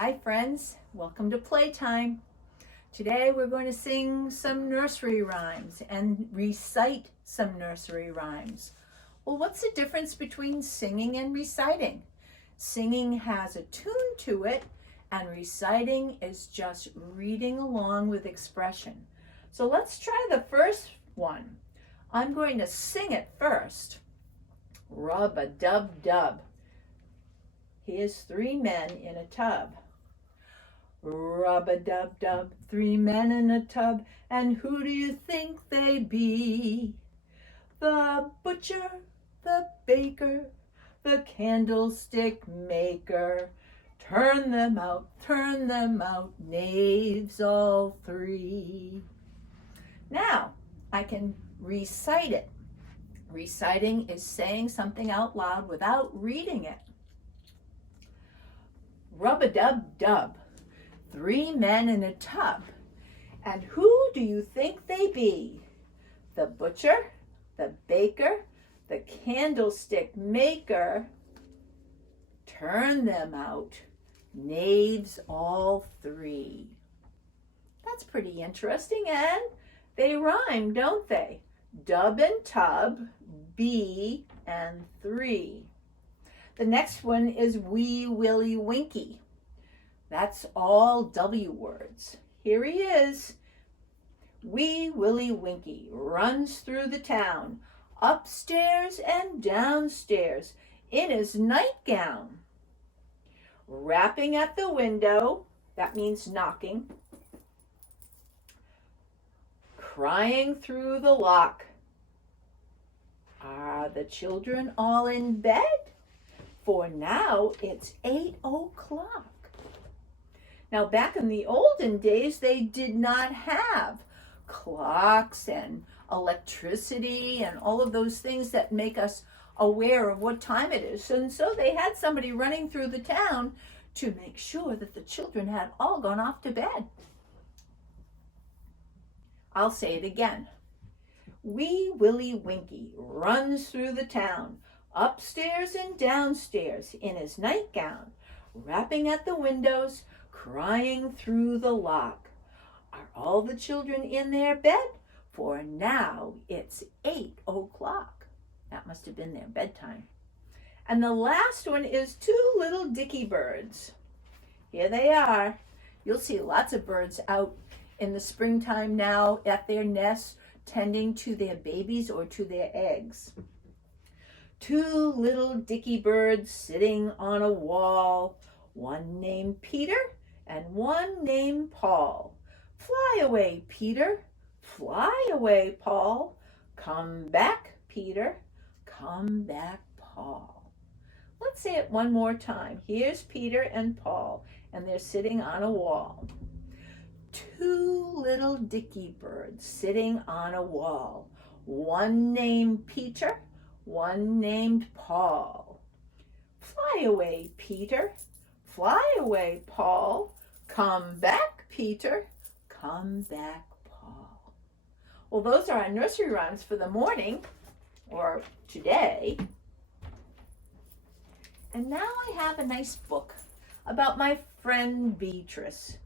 Hi friends, welcome to Playtime. Today we're going to sing some nursery rhymes and recite some nursery rhymes. Well, what's the difference between singing and reciting? Singing has a tune to it and reciting is just reading along with expression. So let's try the first one. I'm going to sing it first. Rub-a-dub-dub. Here's 3 men in a tub. Rub-a-dub-dub, 3 men in a tub, and who do you think they be? The butcher, the baker, the candlestick maker. Turn them out, knaves all 3. Now, I can recite it. Reciting is saying something out loud without reading it. Rub-a-dub-dub, 3 men in a tub, and who do you think they be? The butcher, the baker, the candlestick maker. Turn them out, knaves all 3. That's pretty interesting, and they rhyme, don't they? Dub and tub, B and 3. The next one is wee Willie Winkie. That's all W words. Here he is. Wee Willie Winkie runs through the town, upstairs and downstairs, in his nightgown. Rapping at the window, that means knocking. Crying through the lock. Are the children all in bed? For now it's 8 o'clock. Now back in the olden days, they did not have clocks and electricity and all of those things that make us aware of what time it is. And so they had somebody running through the town to make sure that the children had all gone off to bed. I'll say it again. Wee Willie Winkie runs through the town, upstairs and downstairs in his nightgown, rapping at the windows, crying through the lock. Are all the children in their bed? For now it's 8 o'clock. That must have been their bedtime. And the last one is 2 Little Dickey Birds. Here they are. You'll see lots of birds out in the springtime now at their nests, tending to their babies or to their eggs. 2 Little Dickey Birds sitting on a wall, one named Peter and one named Paul. Fly away, Peter. Fly away, Paul. Come back, Peter. Come back, Paul. Let's say it one more time. Here's Peter and Paul, and they're sitting on a wall. 2 Little Dickey Birds sitting on a wall. One named Peter, one named Paul. Fly away, Peter. Fly away, Paul. Come back, Peter. Come back, Paul. Well, those are our nursery rhymes for the morning, or today. And now I have a nice book about my friend Beatrice.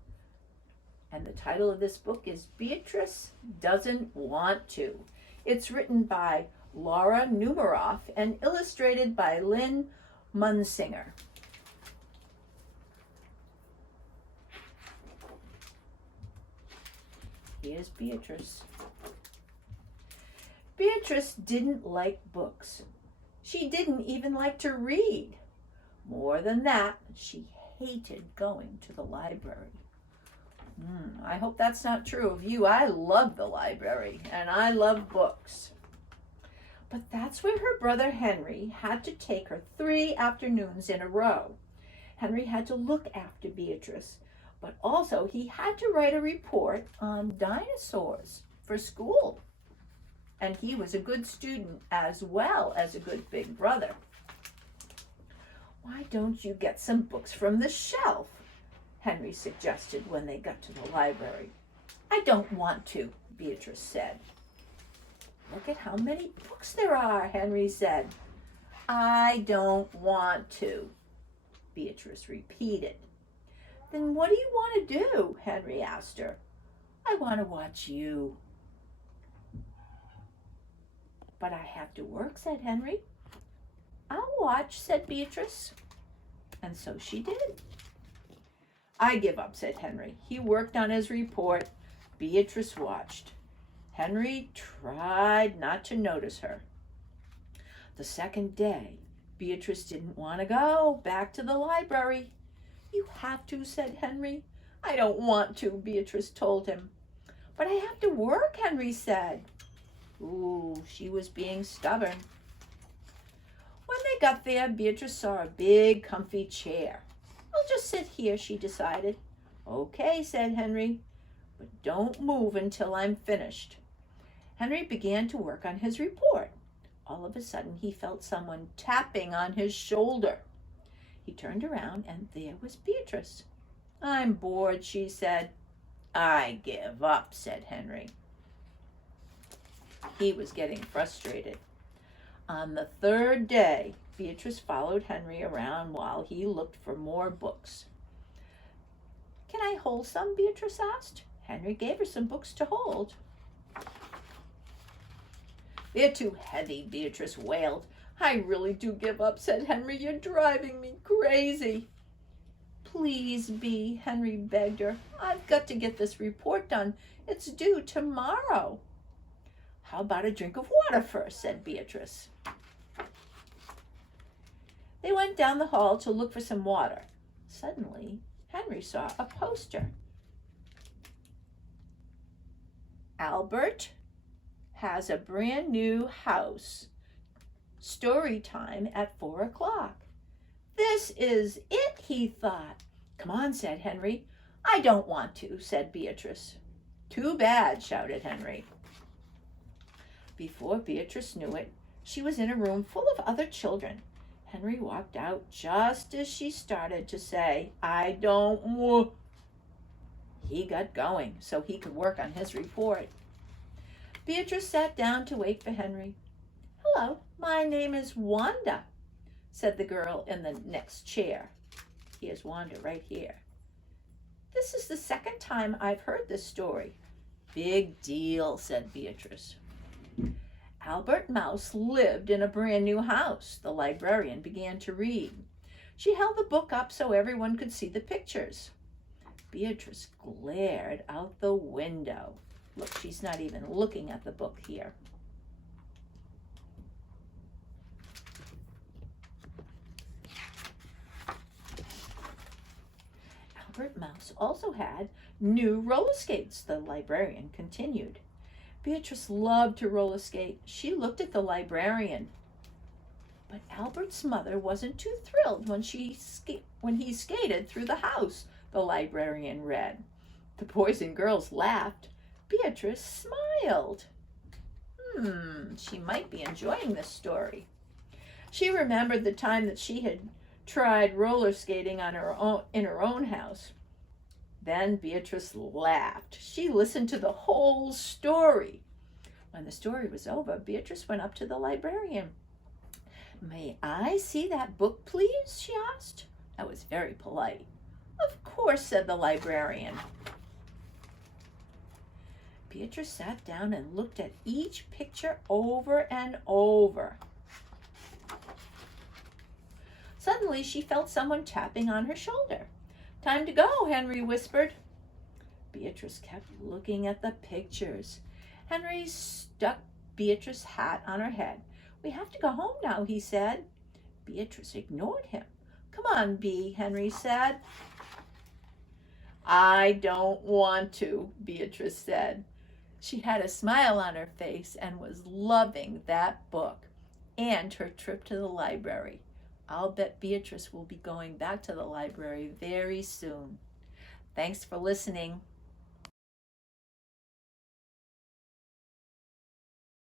And the title of this book is Beatrice Doesn't Want To. It's written by Laura Numeroff and illustrated by Lynn Munsinger. Here's Beatrice. Beatrice didn't like books. She didn't even like to read. More than that, she hated going to the library. I hope that's not true of you. I love the library and I love books. But that's where her brother Henry had to take her 3 afternoons in a row. Henry had to look after Beatrice, but also he had to write a report on dinosaurs for school. And he was a good student as well as a good big brother. Why don't you get some books from the shelf? Henry suggested when they got to the library. I don't want to, Beatrice said. Look at how many books there are, Henry said. I don't want to, Beatrice repeated. Then what do you want to do? Henry asked her. I want to watch you. But I have to work, said Henry. I'll watch, said Beatrice. And so she did. I give up, said Henry. He worked on his report. Beatrice watched. Henry tried not to notice her. The second day, Beatrice didn't want to go back to the library. You have to, said Henry. I don't want to, Beatrice told him. But I have to work, Henry said. Ooh, she was being stubborn. When they got there, Beatrice saw a big, comfy chair. I'll just sit here, she decided. Okay, said Henry, but don't move until I'm finished. Henry began to work on his report. All of a sudden, he felt someone tapping on his shoulder. He turned around, and there was Beatrice. I'm bored, she said. I give up, said Henry. He was getting frustrated. On the third day, Beatrice followed Henry around while he looked for more books. Can I hold some? Beatrice asked. Henry gave her some books to hold. They're too heavy, Beatrice wailed. I really do give up, said Henry. You're driving me crazy. Please, Bea, Henry begged her. I've got to get this report done. It's due tomorrow. How about a drink of water first, said Beatrice. They went down the hall to look for some water. Suddenly, Henry saw a poster. Albert has a brand new house. Story time at 4 o'clock. This is it, he thought. Come on, said Henry. I don't want to, said Beatrice. Too bad, shouted Henry. Before Beatrice knew it, she was in a room full of other children. Henry walked out just as she started to say, I don't want. He got going so he could work on his report. Beatrice sat down to wait for Henry. Hello, my name is Wanda, said the girl in the next chair. Here's Wanda right here. This is the second time I've heard this story. Big deal, said Beatrice. Albert Mouse lived in a brand new house. The librarian began to read. She held the book up so everyone could see the pictures. Beatrice glared out the window. Look, she's not even looking at the book here. Albert Mouse also had new roller skates, the librarian continued. Beatrice loved to roller skate. She looked at the librarian. But Albert's mother wasn't too thrilled when he skated through the house, the librarian read. The boys and girls laughed. Beatrice smiled. She might be enjoying this story. She remembered the time that she had tried roller skating in her own house. Then Beatrice laughed. She listened to the whole story. When the story was over, Beatrice went up to the librarian. May I see that book, please? She asked. That was very polite. Of course, said the librarian. Beatrice sat down and looked at each picture over and over. Suddenly, she felt someone tapping on her shoulder. Time to go, Henry whispered. Beatrice kept looking at the pictures. Henry stuck Beatrice's hat on her head. We have to go home now, he said. Beatrice ignored him. Come on, Bea, Henry said. I don't want to, Beatrice said. She had a smile on her face and was loving that book and her trip to the library. I'll bet Beatrice will be going back to the library very soon. Thanks for listening.